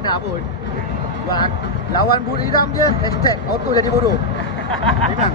nak pun. Bang, lawan Buriram je, hashtag auto jadi bodoh. Ingat.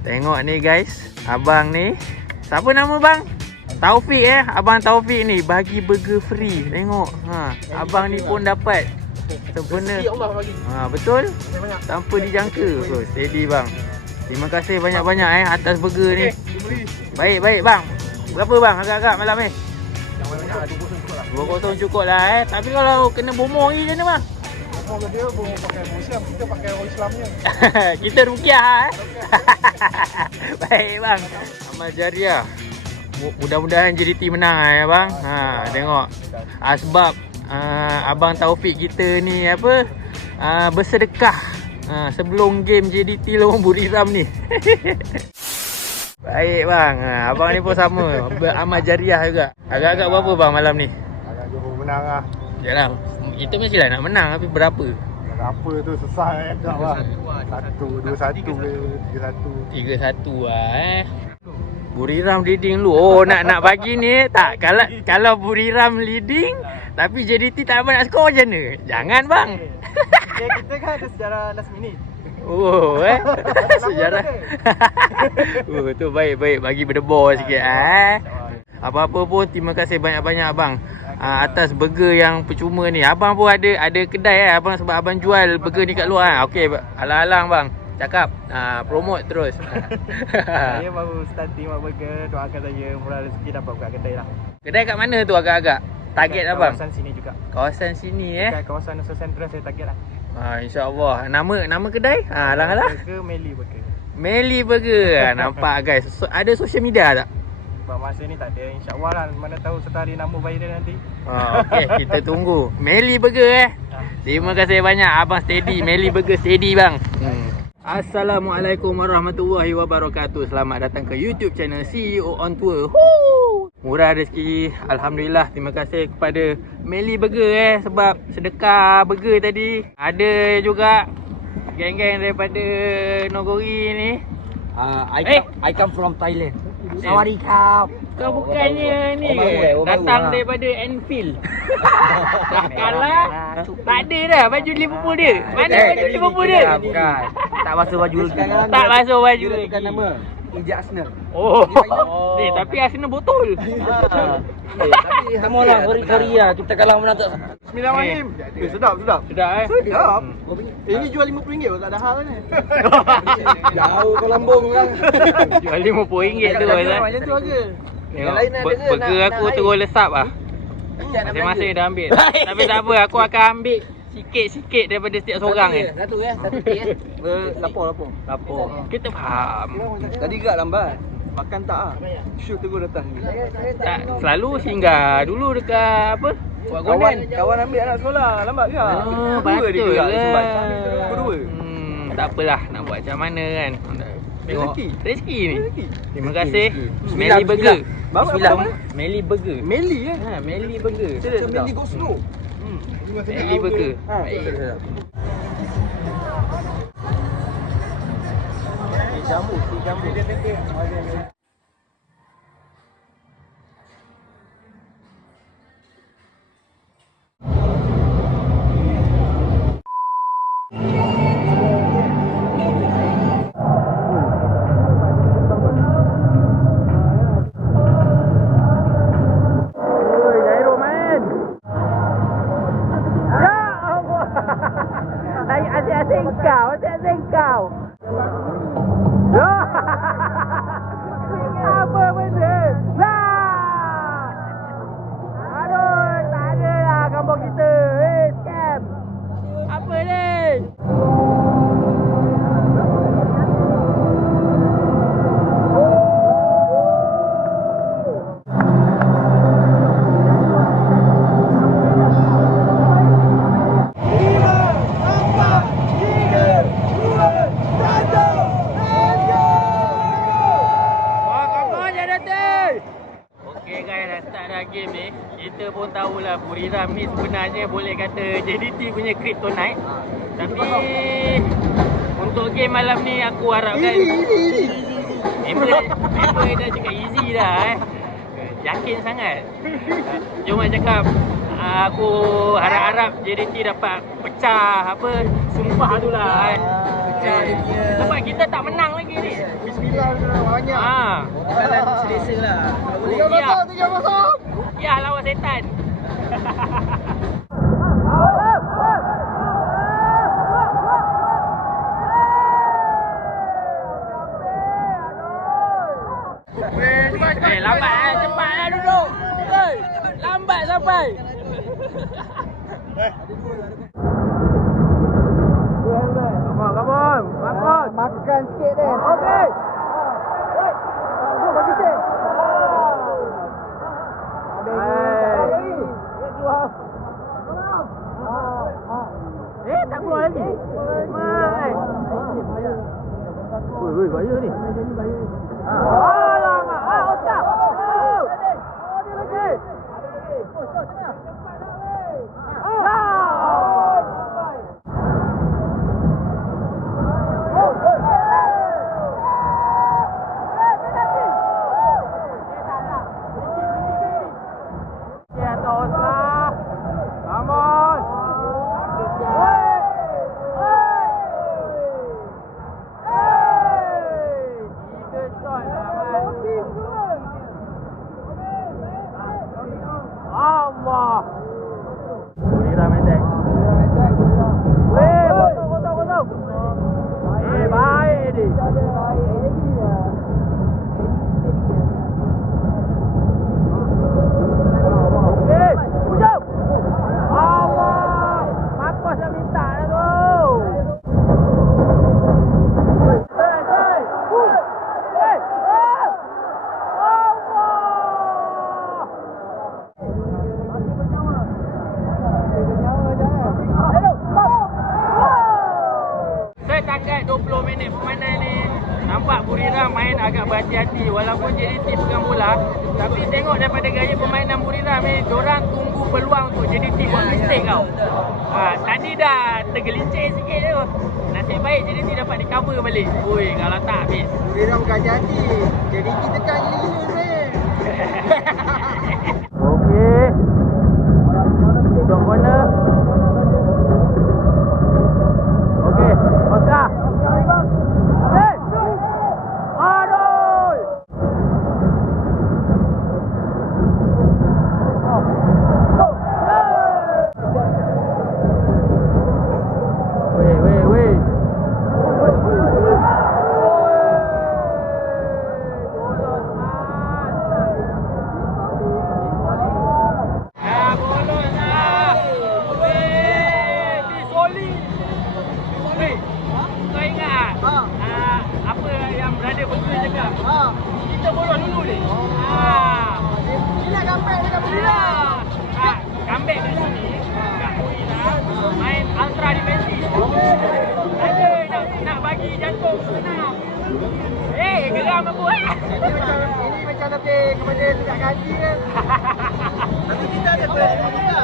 Tengok ni guys, abang ni, siapa nama bang? Taufik abang Taufik ni bagi burger free. Tengok, abang ni pun dapat sempurna. Betul? Tanpa dijangka. Steady bang. Terima kasih banyak-banyak atas burger ni. Baik bang. Berapa bang agak-agak malam ni? 2-0 cukup lah Tapi kalau kena bomoh ni macam mana bang? Dia boleh pakai Muslim, kita pakai orang Islamnya. Kita rukiah Baik bang. Amal jariah. Mudah-mudahan JDT menang ya bang. Tengok sebab abang Taufik kita ni apa bersedekah sebelum game JDT lawan Buriram ni. Baik bang. Abang ni pun sama beramal jariah juga. Agak-agak berapa bang malam ni? Agak Johor menang lah. Yalah, kita mestilah nak menang tapi berapa? Berapa tu susah agak lah. 1-2-1 ke 3-1. 3-1 lah Buriram leading lu. Nak bagi ni tak. Kalau Buriram leading tapi JDT tak apa nak skor macam mana? Jangan bang. Kita kan ada sejarah last minute. Sejarah. Tu baik bagi berdebor sikit Apa-apa pun terima kasih banyak-banyak abang atas burger yang percuma ni. Abang pun ada kedai abang sebab abang jual burger ni kat luar Okey, alang-alang bang. Cakap promote terus. Saya baru starting buat burger. Doakan saya murah rezeki dapat buka kedai lah. Kedai kat mana tu agak-agak? Target abang? Kawasan sini juga. Kawasan sini Dekat kawasan Nusa Central saya target lah. InsyaAllah. Nama kedai? Alang-alang. Burger Melly Burger. Melly Burger. Nampak guys. Ada social media tak? Masa ni tak ada. InsyaAllah lah. Mana tahu setari nama viral nanti. Okey, kita tunggu. Melly Burger Terima kasih banyak abang steady. Melly Burger steady bang. Assalamualaikum warahmatullahi wabarakatuh. Selamat datang ke YouTube channel CEO on Tour. Murah rezeki. Alhamdulillah. Terima kasih kepada Melly Burger sebab sedekah burger tadi. Ada juga geng-geng daripada Nogori ni. I come from Thailand. Sawadikap. Kau bukannya ni ke? Datang daripada Enfield. Dah kalah. Tak ada dah baju Liverpool dia. Mana baju Liverpool dia? Bukan. Tak basuh baju lagi. Tak basuh baju Dia lagi. tekan nama Ijak Arsenal. Tapi Arsenal botol. Tapi sama lah Korea kita kalah menang tak. Bismillahirrahmanirrahim. Sedap. Sedap Sedap. Ini jual RM50 tak ada hal ni. Jauh ke Lambung kan. Jual RM50 tu Macam tu aja. Burger aku terus lesap lah. Masing-masing dah ambil. Tapi tak apa, aku akan ambil sikit-sikit daripada setiap seorang ni. Satu lapor. Kita faham. Tadi gak lambat. Makan tak ah. Shoot terus datang. Tak selalu singgah dulu dekat apa? Buat Kawan ambil anak sekolah lambat ke? Betul lah. Kedua. Tak apalah nak buat macam mana kan. Tengok rezeki ni. Terima kasih Melly Burger. Bismillah. Melly Burger. Melly Melly Burger. Melly go slow. Melly Burger. Jambu. Asyik-asyik kau. kita pun tahulah Buriram ni sebenarnya boleh kata JDT punya kryptonite. Tapi untuk game malam ni aku harapkan member dah cakap easy dah yakin sangat. Cuma cakap aku harap-harap JDT dapat pecah apa sumpah tu lah sebab kita tak menang lagi ni. Bismillah banyak. Kalah selesa lah. Kalau boleh. 3-0. Ya lawan setan. Lambat cepatlah duduk. Lambat sampai. Come on. Makan sikit deh. Okay. Bagi cek. Tak keluar lagi. Mai. Woi, bahaya ni. Alamak. Oscar. Dia lagi. Tengah. Allah. Buriram attack. Kosong. Baik ni. Okey, hujung. Allah. Marcos dah minta dah tu. Setakat 20 minit permainan ni nampak Buriram main agak berhati-hati walaupun JDT pegang bola, tapi tengok daripada gaya permainan Buriram ni diorang tunggu peluang untuk JDT buat mistake tau. Tadi dah tergelincir sikit tu. Nasib baik JDT dapat di cover balik. Ui, kalau tak habis. Buriram bukan hati. Jadi kita tekan gila-gila sebenarnya. Okey. Shot corner. Okey, Oscar. Aduh. Weh. Brother betul cakap. Kita bolos dulu ni. Dia nak comeback dekat Buriram. Comeback kat sini. Kat Buriram main ultra defensif. Ada nak bagi jantung senang. Geram apa buat? Ini macam lebih kepada tidak gaji kan. Tapi kita ada quality juga.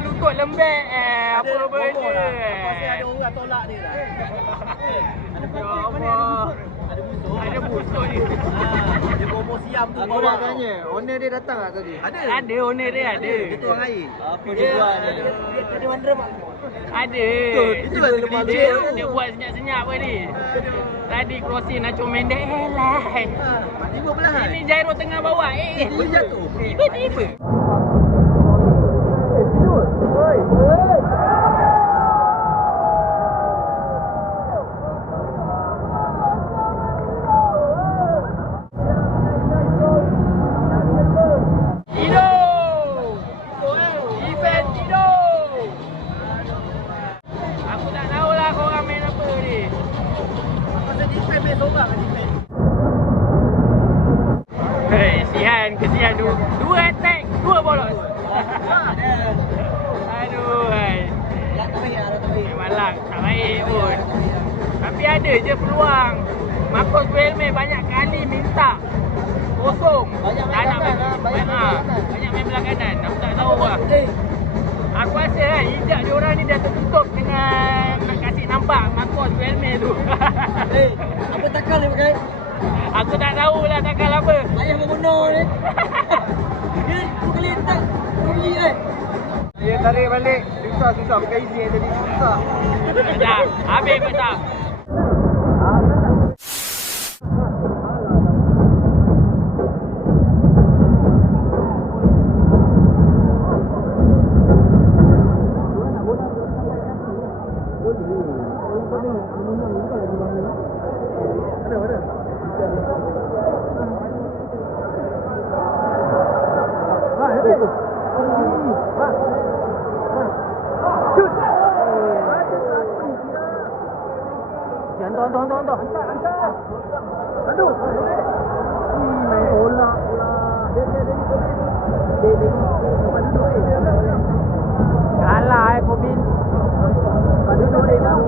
Lutut lembek apa benda Pasti ada orang tolak dia lah. Ada busuk ni. Dia bobo siam tu. Aku nak tanya, owner dia datang tak tadi? Ada owner dia ada. Dia tuang air. Apa dia buat ni? Dia wonder mak. Ada. Itu lah dia malu. Dia buat senyap-senyap tadi. Tadi crossing Nacho Mendes lah. Tiba belahan. Ini Jairo tengah bawa. Boleh jatuh. Tiba-tiba. Aku tak tahulah korang main baik pun. Tapi ada je peluang. Marcus Guilherme banyak kali minta kosong. Banyak main Tak nak kanan lah, banyak main belah kanan. banyak main belah kanan. Aku tak tahu lah. Aku rasa kan hijab diorang ni dah tertutup dengan nak kasih nampak Marcus Guilherme tu. Apa takal ni pakai? Aku tak tahulah takal apa. Ayah membunuh ni. Dia kali tak rugi kan? Dia tarik balik. Susah. Bukan easy yang tadi. Susah. Dah, habis pasal. Hantar. Aduh. Main bola pula. Dia depan duduk ni. Kalah Kobin. Depan duduk ni lah.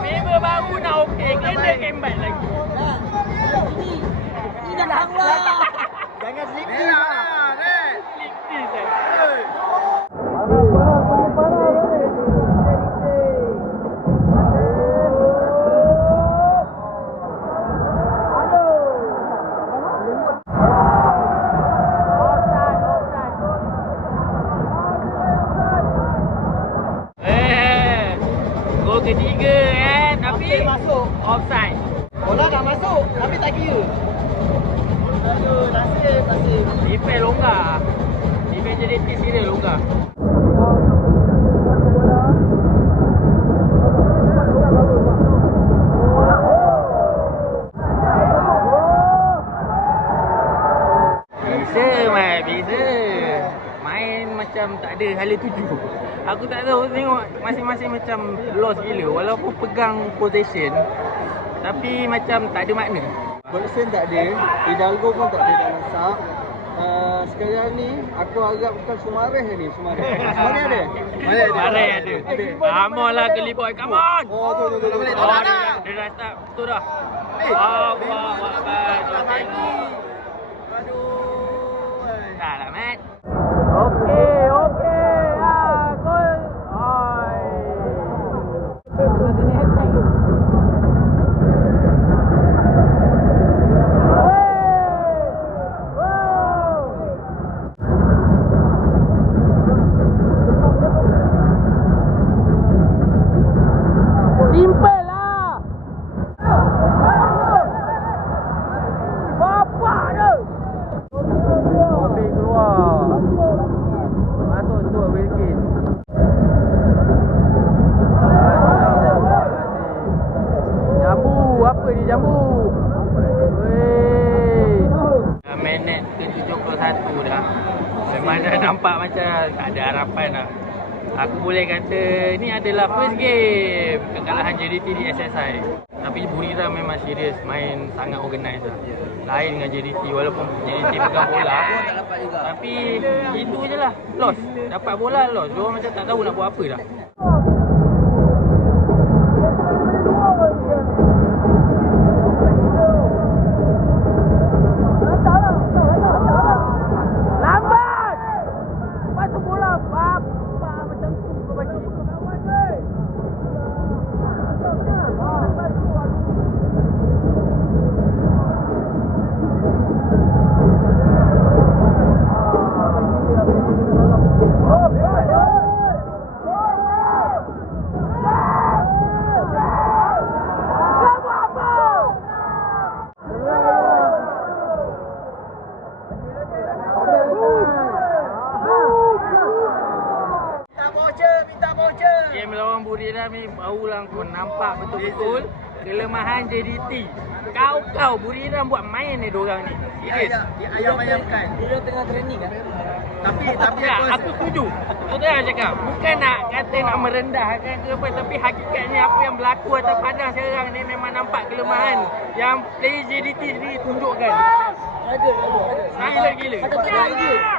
Member baru nak okey, kena kembat lagi. Ini dah hanglah. Jangan slip disc lah. Slip disc eh. Gol ketiga tapi masuk. offside. Bola dah masuk tapi tak kira. Aduh, nasib. Defend longgar. Defend jadi tim kira longgar. Bisa. Main macam tak ada hala tuju. Aku tak tahu, tengok masing-masing macam lost gila. Walaupun pegang possession, tapi macam tak ada makna. Possession tak ada. Hidalgo pun tak ada dalam sub. Sekarang ni aku agak bukan Sumareh ni. Sumareh ada? Sumareh ada. Come on lah Kelly boy, come on. Oh tu. Boleh Oh, dia dah start. Betul dah. Allah Akbar. Tak lah Mat. Okey. Gol. Oi. Simple lah. Bapak dia. Kopi keluar. Masuk tu Wilkin. Jambu. Apa ni jambu? Weh. Minit ke-71 dah. Memang dah nampak macam tak ada harapan lah. Aku boleh kata ni adalah first game kekalahan JDT di SSI. Tapi Buriram memang serius, main sangat organize lah. Lain dengan JDT, walaupun JDT pegang bola, tapi itu je lah, lost. Dapat bola lost, diorang macam tak tahu nak buat apa dah. Lambat! Pasuk bola, bapak macam tu kau bagi. barulah kau nampak betul-betul kelemahan JDT. Kau Buriram buat main ni diorang ni. Serius. Ayam-ayamkan. Dia tengah training kan? Tapi aku setuju. Betul lah cakap. Bukan nak kata nak merendahkan ke apa, tapi hakikatnya apa yang berlaku atas padang sekarang ni memang nampak kelemahan yang player JDT sendiri tunjukkan. Gila.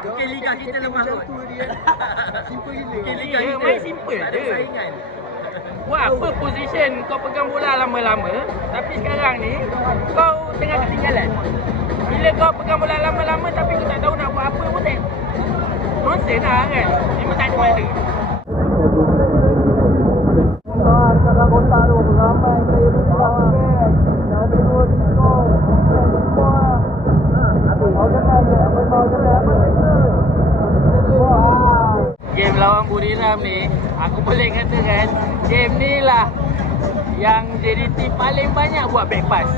Mungkin liga kita lemah kot. Simple gila. Mungkin liga Ya, kita main simple tak ada je. saingan. Buat apa position kau pegang bola lama-lama, tapi sekarang ni kau tengah ketinggalan. Bila kau pegang bola lama-lama tapi kau tak tahu nak buat apa pun tak. Nonsense lah kan. Memang tak ada mata. Dalam kotak tu ramai player Buriram. Dah 2-3. Game lawan Buriram ni, aku boleh katakan game ni lah yang JDT paling banyak buat back pass.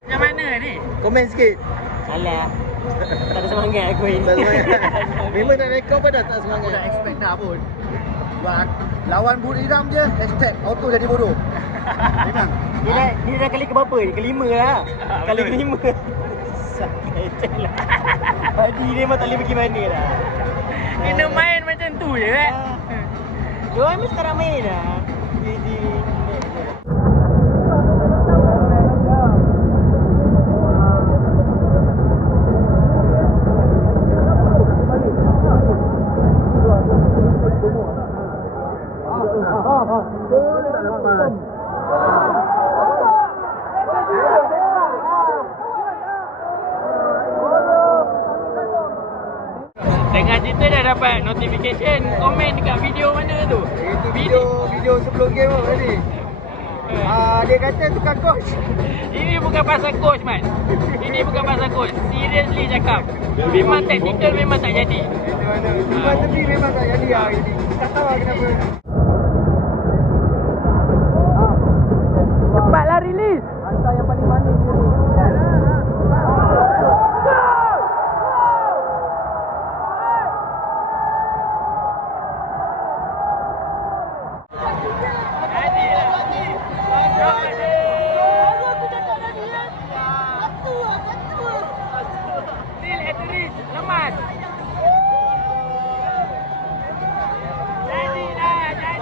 Macam mana ni? Komen sikit. Alah. Tak ada semangat aku ini. Tak semangat. Memang nak rekod pun dah tak semangat. Aku dah expect dah pun. Buat lawan Buriram je, hashtag auto jadi bodoh. Memang. Ni dah kali ke berapa ni? Kelima lah. Kali kelima. Sakit lah. Padi ni memang tak boleh pergi mana dah. Kena main macam tu je kan? Diorang ni sekarang main dah. Dengar cerita dah dapat notification komen dekat video mana tu? Itu video sebelum game tu tadi. Dia kata tukar coach. Ini bukan pasal coach, Mat. Ini bukan pasal coach. Seriously cakap. Memang technical memang tak jadi. Itu mana? Cuma tapi memang tak jadi hari ni. Tak tahu lah kenapa. Cepatlah release. Hantar yang paling manis dia tu. Lemas.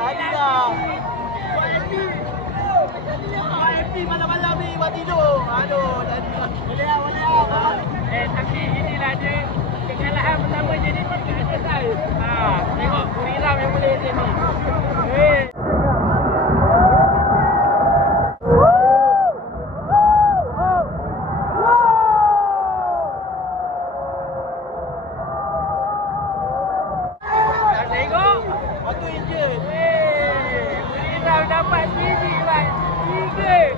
Jadilah. Buat MP malam-malam ni buat tidur. Aduh, jadilah. Boleh. Tapi inilah dia kekalahan pertama jadi tak selesai. Tengok Buriram yang boleh macam ni. Tengok. Aku injured. Buriram dapat biji Mat. 3.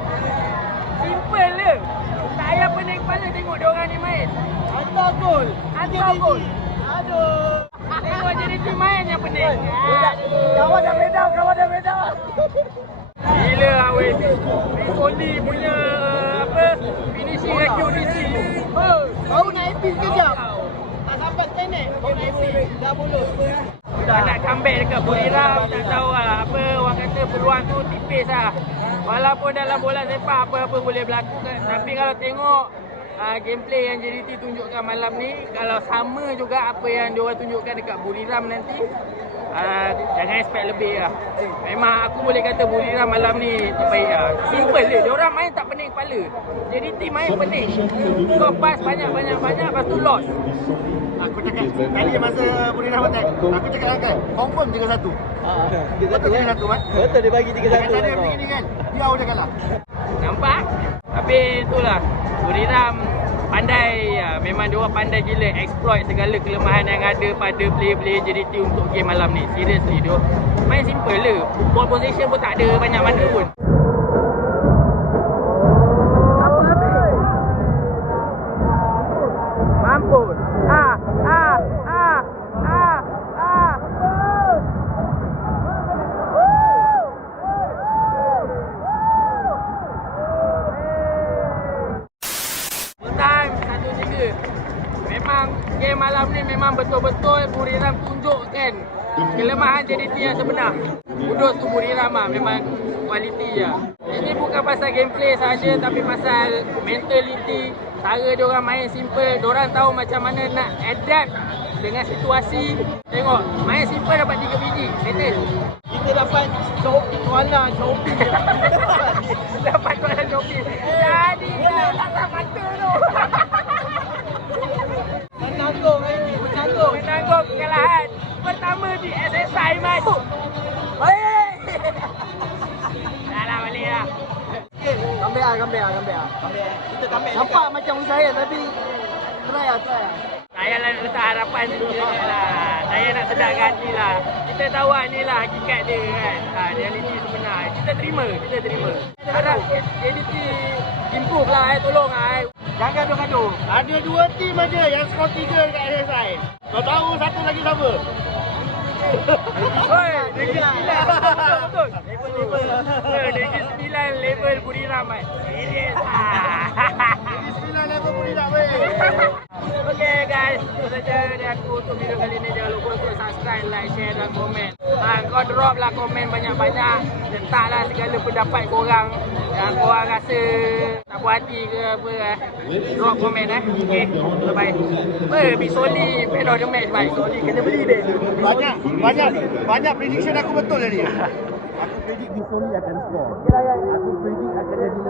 Simple je. Tak payah pening kepala tengok diorang ni main. Hantar gol. Hantar gol. Aduh. Tengok JDT main yang pening. Kawan dah beda. Gila awet. Oli punya finishing accuracy. Baru nak MP sekejap. Tak sampai seminit. Baru nak MP. Dah bolos. Dah nak comeback dekat Buriram, tak tahu lah apa orang kata peluang tu tipis lah. Walaupun dalam bola sepak apa-apa boleh berlaku kan. Tapi kalau tengok gameplay yang JDT tunjukkan malam ni, kalau sama juga apa yang diorang tunjukkan dekat Buriram nanti, jangan expect lebih lah. Memang aku boleh kata Buriram malam ni terbaik lah. Simple je, diorang main tak pening kepala. JDT main pening. Kau pass banyak-banyak lepas tu lost. Aku cakap kali masa Buriram attack, aku cakap kan, confirm 3-1. Betul 3-1 Mat. Betul dia bagi 3-1 Dengan cara macam ni kan, dia dia kalah. Nampak? Tapi itulah Buriram pandai, memang dia orang pandai gila exploit segala kelemahan yang ada pada player-player JDT untuk game malam ni. Seriously, dia main simple je. Ball possession pun tak ada banyak mana pun. Mampus. memang game malam ni memang betul-betul Buriram tunjukkan kelemahan JDT yang sebenar. Kudus tu Buriram lah, memang kualiti lah. Ini bukan pasal gameplay saja tapi pasal mentality. Cara diorang main simple, diorang tahu macam mana nak adapt dengan situasi. Tengok, main simple dapat 3 biji, settle. Kita dapat koala Shopee. Dapat koala Shopee. Jadi tak mata tu. Menanggung ini, menanggung. Menanggung kekalahan pertama di SSI match. Dah lah, balik lah. Kambing. Kita comeback. Nampak macam saya tapi try lah. Saya lah letak harapan dulu lah. Saya nak sedar hati lah. Kita tahu lah ni lah hakikat dia kan. Realiti sebenar. Kita terima. Harap JDT improve lah tolong lah. Jangan gaduh-gaduh. Ada 2 tim aja yang skor 3 dekat SSI. Kau tahu satu lagi siapa? Oi, Negeri 9. Betul. Negeri 9 level Buriram kan. Serius lah. Negeri 9 level Buriram weh. Okay guys, itu saja dari aku untuk video kali ni. Jangan lupa untuk subscribe, like, share dan komen. Kau drop lah komen banyak-banyak. Letaklah segala pendapat korang yang korang rasa tak puas hati ke apa. Drop komen Okay, bye-bye. Bisoli man of the match. Bye, Bisoli kena beli dia. Banyak prediction aku betul tadi. Aku predict Bisoli akan score. Aku predict akan jadi